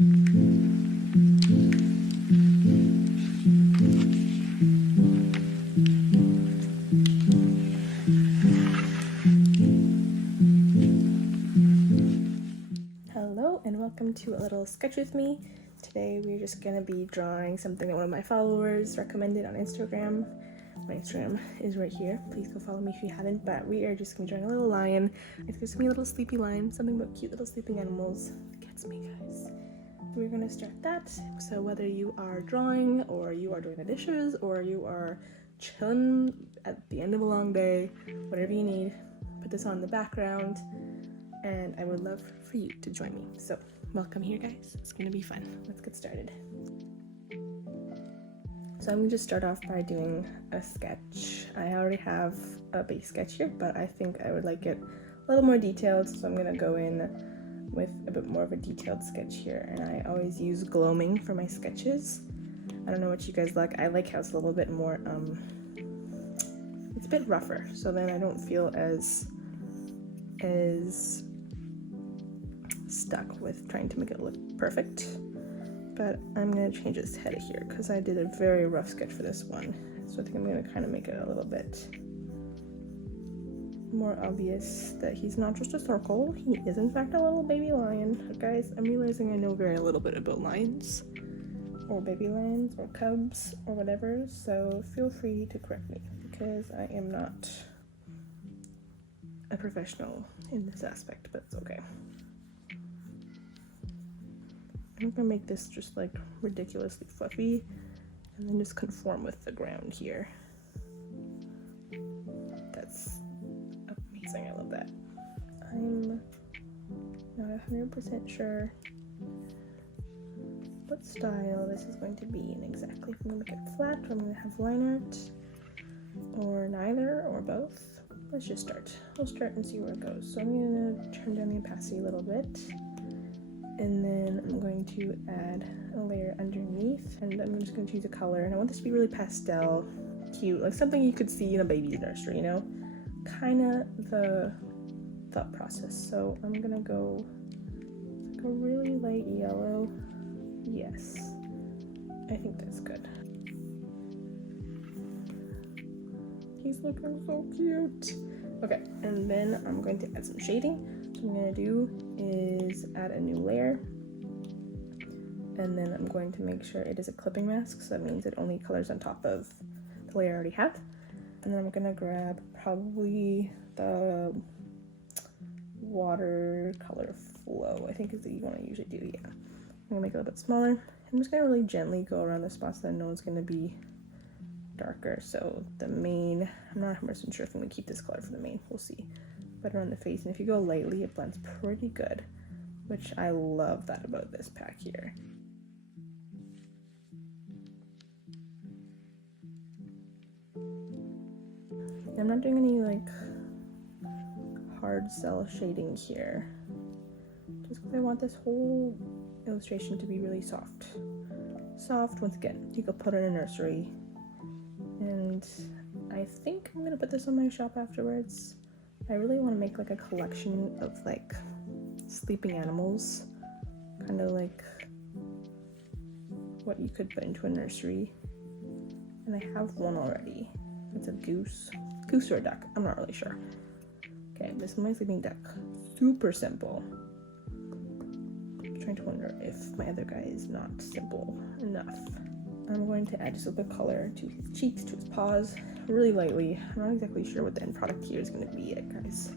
Hello and welcome to a little sketch with me. Today we're just gonna be drawing something that one of my followers recommended on Instagram. My Instagram is right here. Please go follow me if you haven't. But we are just gonna be drawing a little lion. It's just gonna be a little sleepy lion, something about cute little sleeping animals. It gets me, guys. We're gonna start that. So whether you are drawing or you are doing the dishes or you are chilling at the end of a long day, whatever you need, put this on in the background. And I would love for you to join me. So welcome here, guys. It's gonna be fun. Let's get started. So I'm gonna just start off by doing a sketch. I already have a base sketch here, but I think I would like it a little more detailed, so I'm gonna go in with a bit more of a detailed sketch here. And I always use Gloaming for my sketches. I don't know what you guys like. I like how it's a little bit more, it's a bit rougher, so then I don't feel as stuck with trying to make it look perfect. But I'm gonna change his head here because I did a very rough sketch for this one. So I think I'm gonna kind of make it a little bit more obvious that he's not just a circle. He is in fact a little baby lion. Guys, I'm realizing I know very little bit about lions or baby lions or cubs or whatever. So feel free to correct me because I am not a professional in this aspect, but it's okay. I'm gonna make this just like ridiculously fluffy and then just conform with the ground here. That's amazing, I love that. I'm not 100% sure what style this is going to be in exactly. If I'm gonna make it flat or I'm gonna have line art or neither or both. Let's just start. We'll start and see where it goes. So I'm gonna turn down the opacity a little bit. And then I'm going to add a layer underneath, and I'm just going to choose a color. And I want this to be really pastel, cute, like something you could see in a baby's nursery, you know? Kind of the thought process. So I'm going to go like a really light yellow. Yes, I think that's good. He's looking so cute. Okay, and then I'm going to add some shading. So what I'm going to do is add a new layer, and then I'm going to make sure it is a clipping mask, so that means it only colors on top of the layer I already have. And then I'm going to grab probably the watercolor flow, I think is the one I usually do, yeah. I'm going to make it a little bit smaller. I'm just going to really gently go around the spots that I know it's going to be darker. So the mane, I'm not 100% sure if I'm going to keep this color for the mane, we'll see. But around the face, and if you go lightly, it blends pretty good, which I love that about this pack here. I'm not doing any like hard cell shading here, just because I want this whole illustration to be really soft. Soft, once again, you could put it in a nursery, and I think I'm gonna put this on my shop afterwards. I really want to make like a collection of like sleeping animals, kind of like what you could put into a nursery. And I have one already. It's a goose or a duck, I'm not really sure. Okay, this is my sleeping duck. Super simple. I'm trying to wonder if my other guy is not simple enough. I'm going to add just a bit of color to his cheeks, to his paws, really lightly. I'm not exactly sure what the end product here is going to be yet, guys.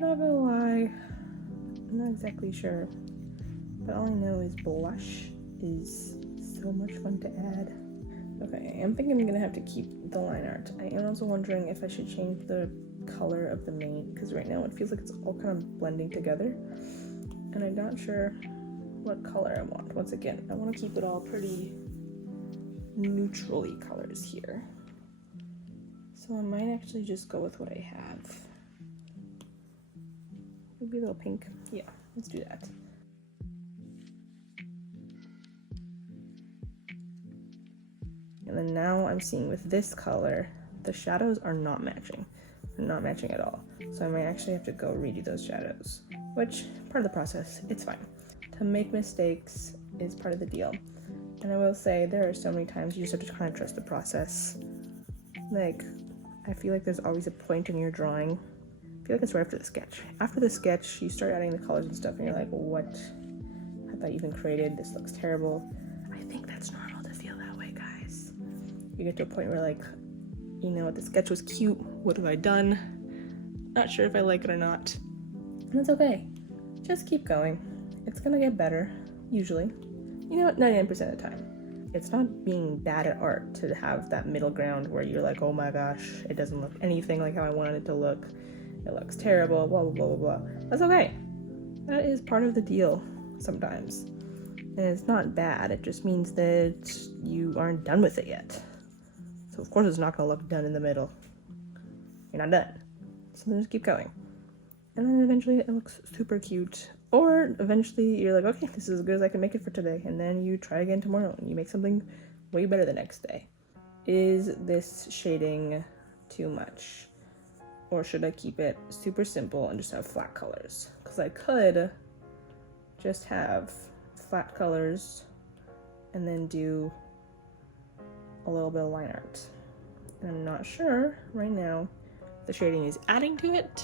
Not gonna lie, I'm not exactly sure. But all I know is blush is so much fun to add. Okay, I'm thinking I'm gonna have to keep the line art. I am also wondering if I should change the color of the mane, because right now it feels like it's all kind of blending together. And I'm not sure what color I want. Once again, I want to keep it all pretty neutrally colors here. So I might actually just go with what I have. Maybe a little pink. Yeah, let's do that. And then now I'm seeing with this color, the shadows are not matching. They're not matching at all. So I might actually have to go redo those shadows, which part of the process, it's fine. to make mistakes is part of the deal. And I will say, there are so many times you just have to kind of trust the process. Like, I feel like there's always a point in your drawing. I feel like it's right after the sketch. After the sketch, you start adding the colors and stuff, and you're like, what have I even created? This looks terrible. I think that's normal to feel that way, guys. You get to a point where, like, you know what, the sketch was cute. What have I done? Not sure if I like it or not. And it's okay. Just keep going. It's gonna get better, usually. You know what, 99% of the time. It's not being bad at art to have that middle ground where you're like, oh my gosh, it doesn't look anything like how I wanted it to look. It looks terrible, blah, blah, blah, blah, blah. That's okay. That is part of the deal sometimes. And it's not bad. It just means that you aren't done with it yet. So of course it's not gonna look done in the middle. You're not done. So then just keep going. And then eventually it looks super cute. Or eventually you're like, okay, this is as good as I can make it for today. And then you try again tomorrow and you make something way better the next day. Is this shading too much? Or should I keep it super simple and just have flat colors? Because I could just have flat colors and then do a little bit of line art. And I'm not sure right now if the shading is adding to it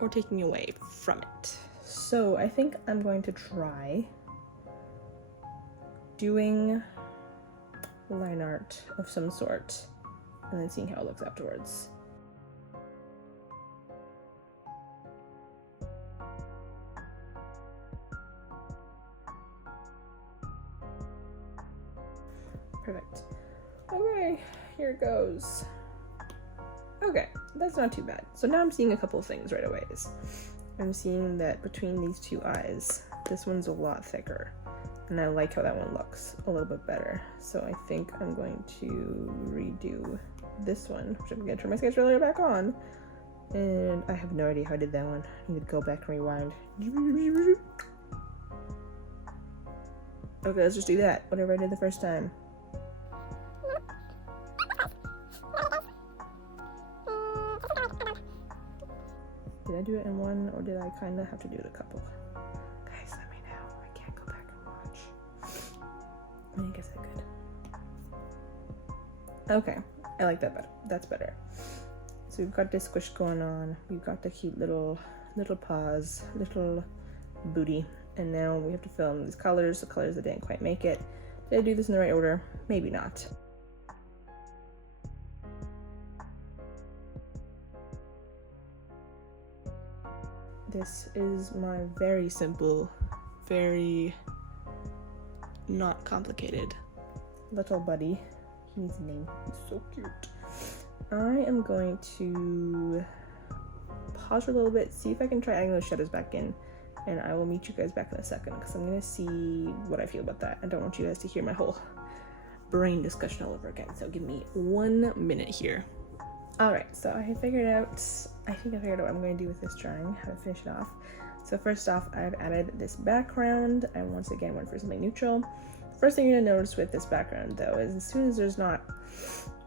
or taking away from it. So I think I'm going to try doing line art of some sort and then seeing how it looks afterwards. Perfect. Okay, here it goes. Okay, that's not too bad. So now I'm seeing a couple of things right away. I'm seeing that between these two eyes, this one's a lot thicker. And I like how that one looks a little bit better. So I think I'm going to redo this one, which I'm gonna turn my sketch earlier back on. And I have no idea how I did that one. I need to go back and rewind. Okay, let's just do that. Whatever I did the first time. Did I do it in one, or did I kind of have to do it a couple? Guys, let me know. I can't go back and watch. I think it's that good. Okay, I like that better. That's better. So we've got this squish going on. We've got the cute little paws, little booty. And now we have to fill in these colors, the colors that didn't quite make it. Did I do this in the right order? Maybe not. This is my very simple, very not complicated little buddy. He needs a name. He's so cute. I am going to pause for a little bit, see if I can try adding those shadows back in, and I will meet you guys back in a second because I'm gonna see what I feel about that. I don't want you guys to hear my whole brain discussion all over again. So give me 1 minute here. Alright, so I figured out what I'm going to do with this drawing, how to finish it off. So first off, I've added this background. I once again went for something neutral. First thing you're going to notice with this background though is as soon as there's not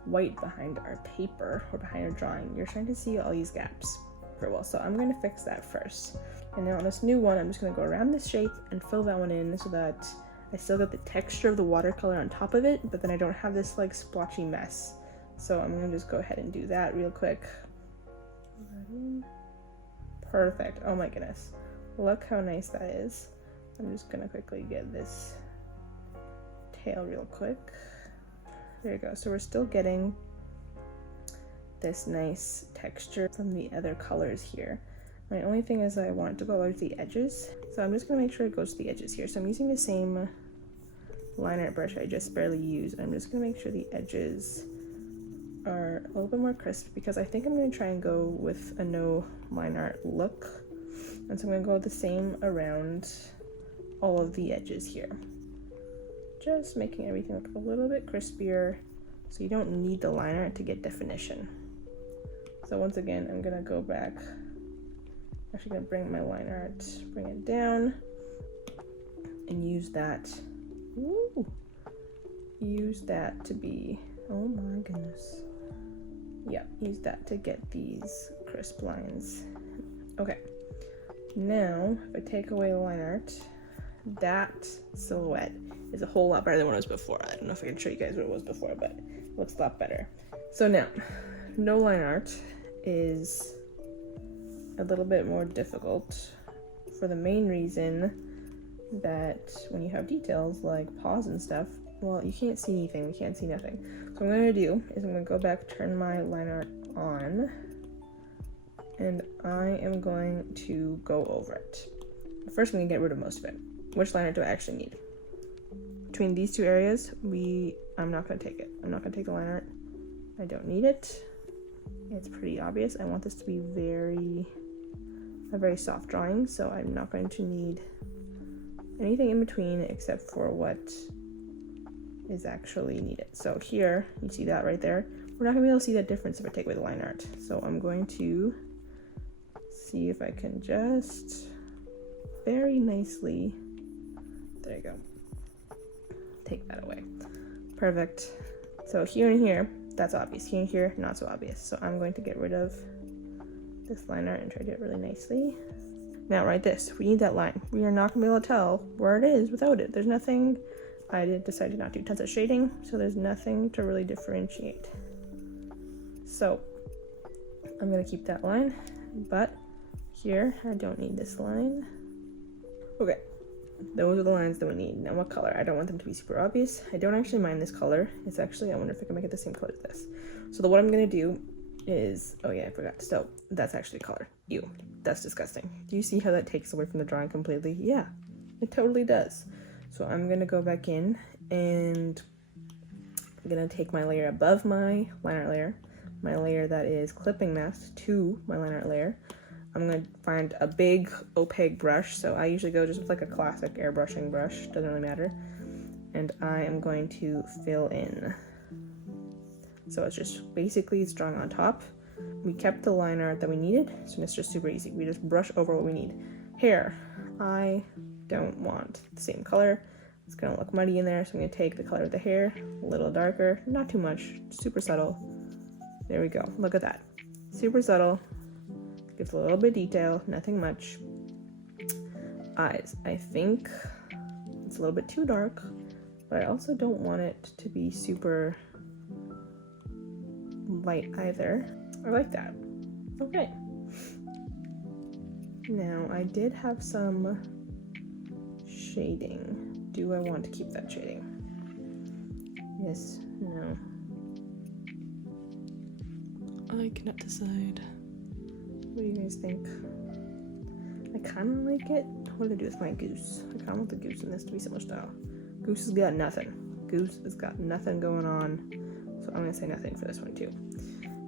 white behind our paper or behind our drawing, you're starting to see all these gaps for a while. So I'm going to fix that first. And now on this new one, I'm just going to go around this shape and fill that one in so that I still got the texture of the watercolor on top of it, but then I don't have this like splotchy mess. So I'm gonna just go ahead and do that real quick. Perfect. Oh my goodness. Look how nice that is. I'm just gonna quickly get this tail real quick. There you go. So we're still getting this nice texture from the other colors here. My only thing is I want it to go over the edges. So I'm just gonna make sure it goes to the edges here. So I'm using the same line art brush I just barely used. I'm just gonna make sure the edges are a little bit more crisp because I think I'm going to try and go with a no line art look, and so I'm going to go the same around all of the edges here, just making everything look a little bit crispier so you don't need the line art to get definition. So once again, I'm going to go back, actually going to bring my line art, bring it down and use that to be, oh my goodness. Yeah, use that to get these crisp lines. Okay, now if I take away the line art, that silhouette is a whole lot better than what it was before. I don't know if I can show you guys what it was before, but it looks a lot better. So now, no line art is a little bit more difficult for the main reason that when you have details like paws and stuff, well, you can't see anything, we can't see nothing. So what I'm gonna do is I'm gonna go back, turn my line art on, and I am going to go over it. First, I'm gonna get rid of most of it. Which line art do I actually need? Between these two areas, I'm not gonna take it. I'm not gonna take the line art. I don't need it. It's pretty obvious. I want this to be a very soft drawing, so I'm not going to need anything in between except for what is actually needed. So here, you see that right there? We're not gonna be able to see that difference if I take away the line art. So I'm going to see if I can just very nicely, there you go, take that away. Perfect. So here and here, that's obvious. Here and here, not so obvious. So I'm going to get rid of this line art and try to do it really nicely. Now write this. We need that line. We are not going to be able to tell where it is without it. There's nothing. I decided not to do tons of shading, so there's nothing to really differentiate. So I'm going to keep that line, but here I don't need this line. Okay, those are the lines that we need. Now what color? I don't want them to be super obvious. I don't actually mind this color. It's actually, I wonder if I can make it the same color as this. So what I'm going to do is, oh yeah, I forgot. So that's actually color. Ew, that's disgusting. Do you see how that takes away from the drawing completely? Yeah, it totally does. So I'm gonna go back in and I'm gonna take my layer above my line art layer, my layer that is clipping masked to my line art layer. I'm gonna find a big opaque brush. So I usually go just with like a classic airbrushing brush, doesn't really matter. And I am going to fill in. So it's just basically it's drawing on top. We kept the line art that we needed, so it's just super easy. We just brush over what we need. Hair, I don't want the same color. It's gonna look muddy in there, so I'm gonna take the color of the hair, a little darker, not too much, super subtle. There we go, look at that. Super subtle, gives a little bit of detail, nothing much. Eyes, I think it's a little bit too dark, but I also don't want it to be super light either. I like that. Okay. Now, I did have some shading. Do I want to keep that shading? Yes, no. I cannot decide. What do you guys think? I kind of like it. What do I do with my goose? I kind of want the goose in this to be similar style. Goose has got nothing. Goose has got nothing going on. So I'm going to say nothing for this one too.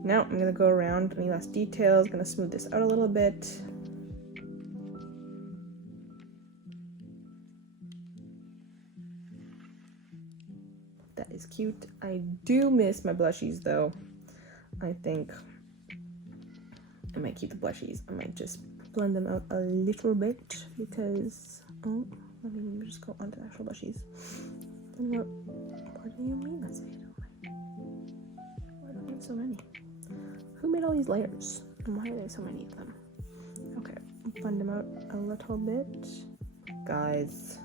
Now I'm going to go around any last details. Going to smooth this out a little bit. That is cute. I do miss my blushies though. I think I might keep the blushies. I might just blend them out a little bit because, oh, let me just go on to the actual blushies. What do you mean that's it? Why do I have so many? Who made all these layers? And why are there so many of them? Okay, blend them out a little bit. Guys,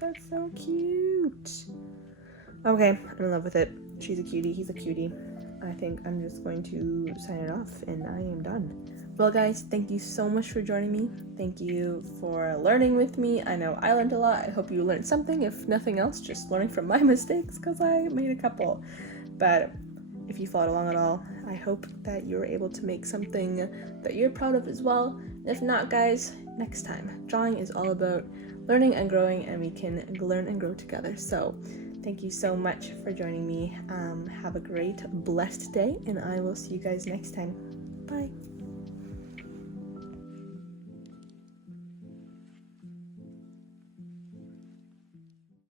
that's so cute. Okay, I'm in love with it. She's a cutie, he's a cutie. I think I'm just going to sign it off and I am done. Well guys, thank you so much for joining me. Thank you for learning with me. I know I learned a lot. I hope you learned something, if nothing else, just learning from my mistakes because I made a couple. But if you followed along at all, I hope that you're able to make something that you're proud of as well. If not, guys, next time. Drawing is all about learning and growing, and we can learn and grow together. So thank you so much for joining me. Have a great, blessed day, and I will see you guys next time. Bye.